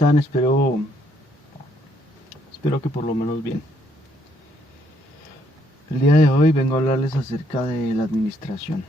están? Espero que por lo menos bien. El día de hoy vengo a hablarles acerca de la administración.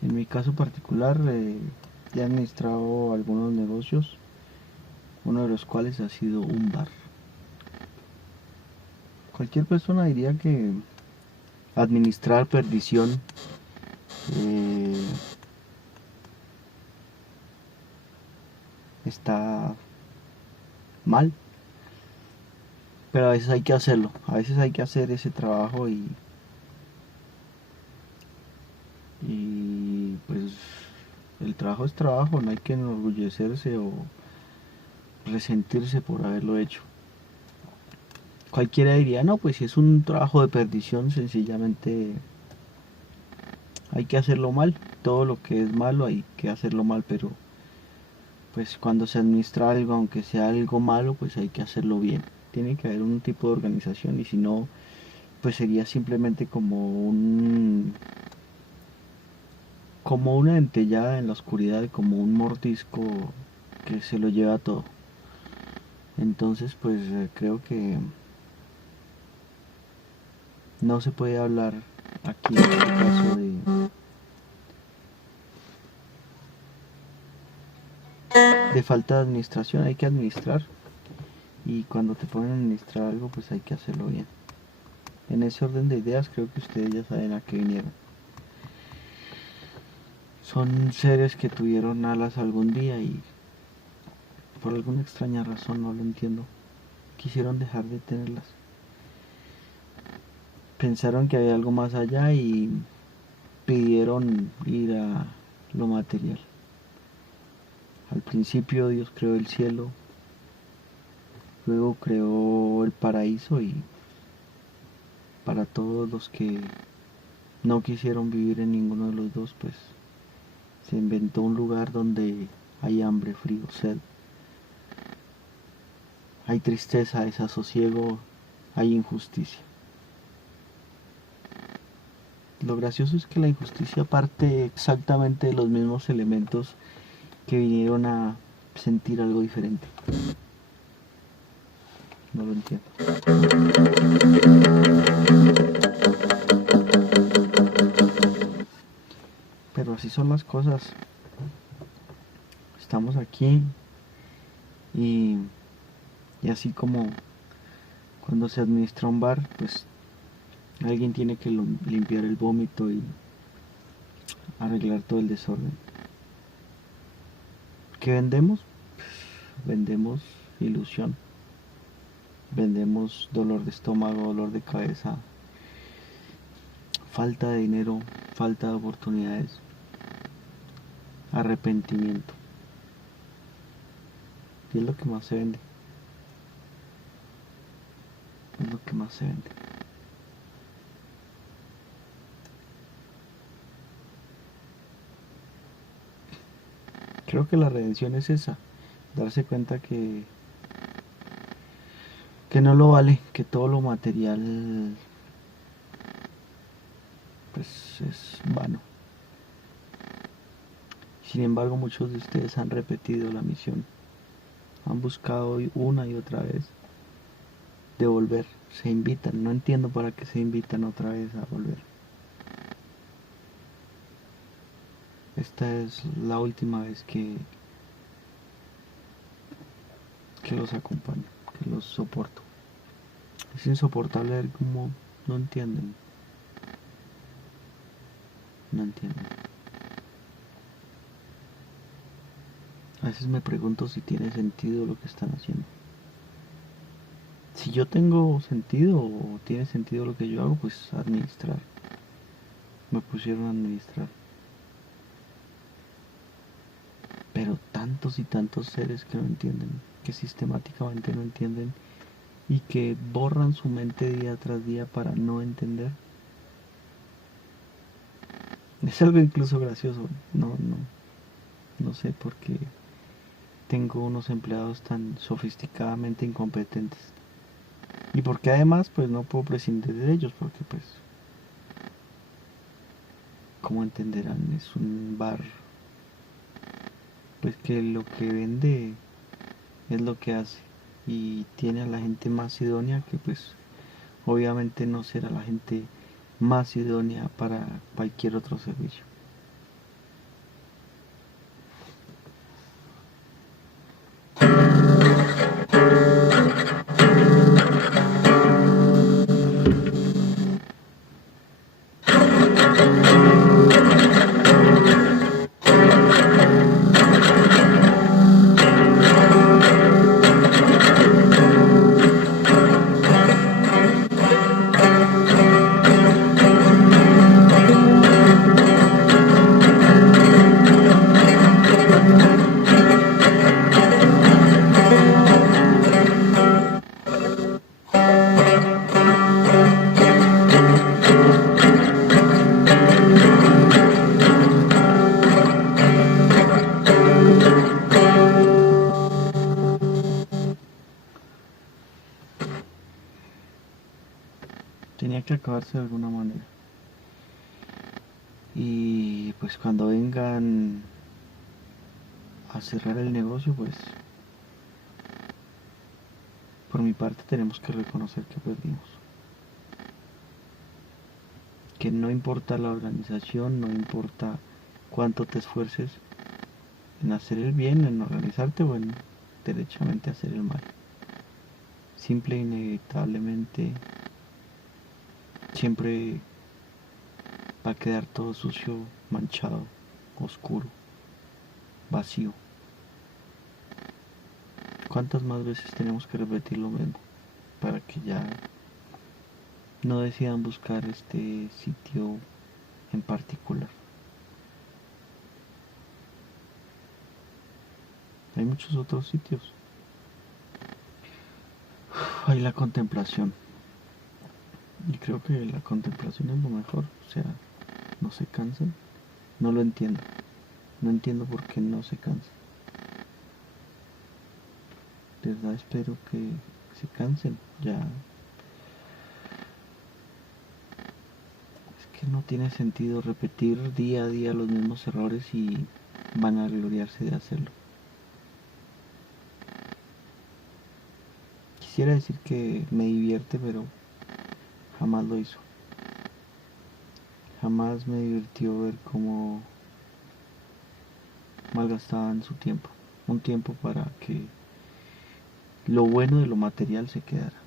En mi caso particular, he administrado algunos negocios, uno de los cuales ha sido un bar. Cualquier persona diría que administrar perdición eh, está mal, pero a veces hay que hacerlo, a veces hay que hacer ese trabajo y pues el trabajo es trabajo, no hay que enorgullecerse o resentirse por haberlo hecho. Cualquiera diría, no, pues si es un trabajo de perdición, sencillamente hay que hacerlo mal. Todo lo que es malo hay que hacerlo mal, pero pues cuando se administra algo, aunque sea algo malo, pues hay que hacerlo bien. Tiene que haber un tipo de organización y si no, pues sería simplemente como una dentellada en la oscuridad, como un mordisco que se lo lleva todo. Entonces, pues creo que no se puede hablar aquí en este caso de falta de administración, hay que administrar y cuando te ponen a administrar algo pues hay que hacerlo bien. En ese orden de ideas creo que ustedes ya saben a qué vinieron. Son seres que tuvieron alas algún día y por alguna extraña razón, no lo entiendo, quisieron dejar de tenerlas. Pensaron que había algo más allá y pidieron ir a lo material. Al principio Dios creó el cielo, luego creó el paraíso y para todos los que no quisieron vivir en ninguno de los dos, pues se inventó un lugar donde hay hambre, frío, sed, hay tristeza, desasosiego, hay injusticia. Lo gracioso es que la injusticia parte exactamente de los mismos elementos que vinieron a sentir algo diferente. No lo entiendo. Pero así son las cosas. Estamos aquí y, y así como cuando se administra un bar, pues alguien tiene que limpiar el vómito y arreglar todo el desorden. ¿Qué vendemos? Vendemos ilusión. Vendemos dolor de estómago, dolor de cabeza, falta de dinero, falta de oportunidades, arrepentimiento. Y es lo que más se vende. Es lo que más se vende. Creo que la redención es esa. Darse cuenta que no lo vale, que todo lo material pues es vano. Sin embargo, muchos de ustedes han repetido la misión. Han buscado una y otra vez de volver. Se invitan. No entiendo para qué se invitan otra vez a volver. Esta es la última vez que los acompaño, que los soporto. Es insoportable ver cómo no entienden. No entienden. A veces me pregunto si tiene sentido lo que están haciendo. Si yo tengo sentido o tiene sentido lo que yo hago, pues administrar. Me pusieron a administrar. Pero tantos y tantos seres que no entienden, que sistemáticamente no entienden y que borran su mente día tras día para no entender. Es algo incluso gracioso. No sé por qué tengo unos empleados tan sofisticadamente incompetentes. Y porque además pues no puedo prescindir de ellos porque pues como entenderán es un bar pues que lo que vende es lo que hace y tiene a la gente más idónea que pues obviamente no será la gente más idónea para cualquier otro servicio. Tenía que acabarse de alguna manera. Y pues cuando vengan a cerrar el negocio, pues por mi parte tenemos que reconocer que perdimos. Que no importa la organización, no importa cuánto te esfuerces en hacer el bien, en organizarte o en derechamente hacer el mal. Simple e inevitablemente siempre va a quedar todo sucio, manchado, oscuro, vacío. ¿Cuántas más veces tenemos que repetir lo mismo para que ya no decidan buscar este sitio en particular? Hay muchos otros sitios. Hay la contemplación. Y creo que la contemplación es lo mejor. O sea, no se cansan. No lo entiendo. No entiendo por qué no se cansan. De verdad espero que se cansen. Ya. Es que no tiene sentido repetir día a día los mismos errores y van a gloriarse de hacerlo. Quisiera decir que me divierte, pero jamás lo hizo. Jamás me divirtió ver cómo malgastaban su tiempo. Un tiempo para que lo bueno de lo material se quedara,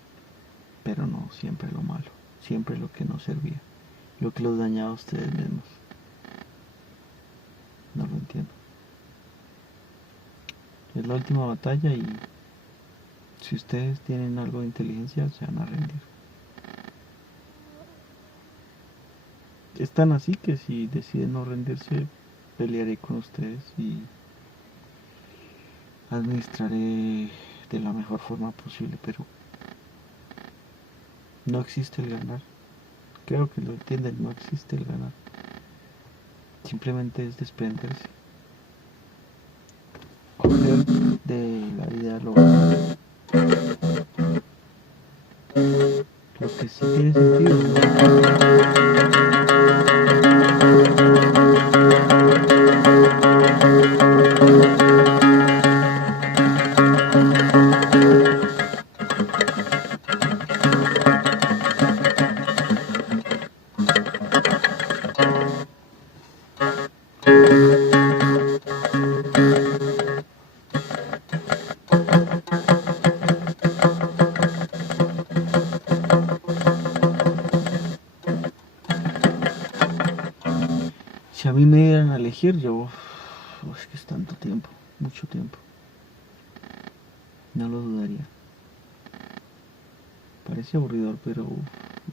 pero no siempre lo malo, siempre lo que no servía, lo que los dañaba a ustedes mismos. No lo entiendo. Es la última batalla y si ustedes tienen algo de inteligencia se van a rendir. Es tan así que si deciden no rendirse, pelearé con ustedes y administraré de la mejor forma posible, pero no existe el ganar. Creo que lo entienden, no existe el ganar. Simplemente es desprenderse. Coger de la vida lo que sí tiene sentido, ¿no? Si a mí me dieran a elegir, yo... es que es tanto tiempo, mucho tiempo. No lo dudaría. Parece aburridor, pero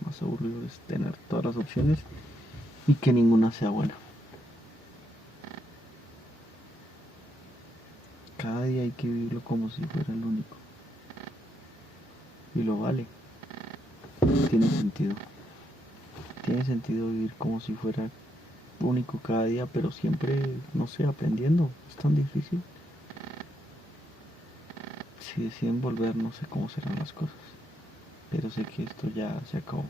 más aburrido es tener todas las opciones y que ninguna sea buena. Cada día hay que vivirlo como si fuera el único. Y lo vale. Tiene sentido. Tiene sentido vivir como si fuera único cada día, pero siempre, no sé, aprendiendo. Es tan difícil. Si deciden volver, no sé cómo serán las cosas. Pero sé que esto ya se acabó.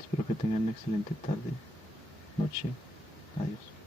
Espero que tengan una excelente tarde, noche. Adiós.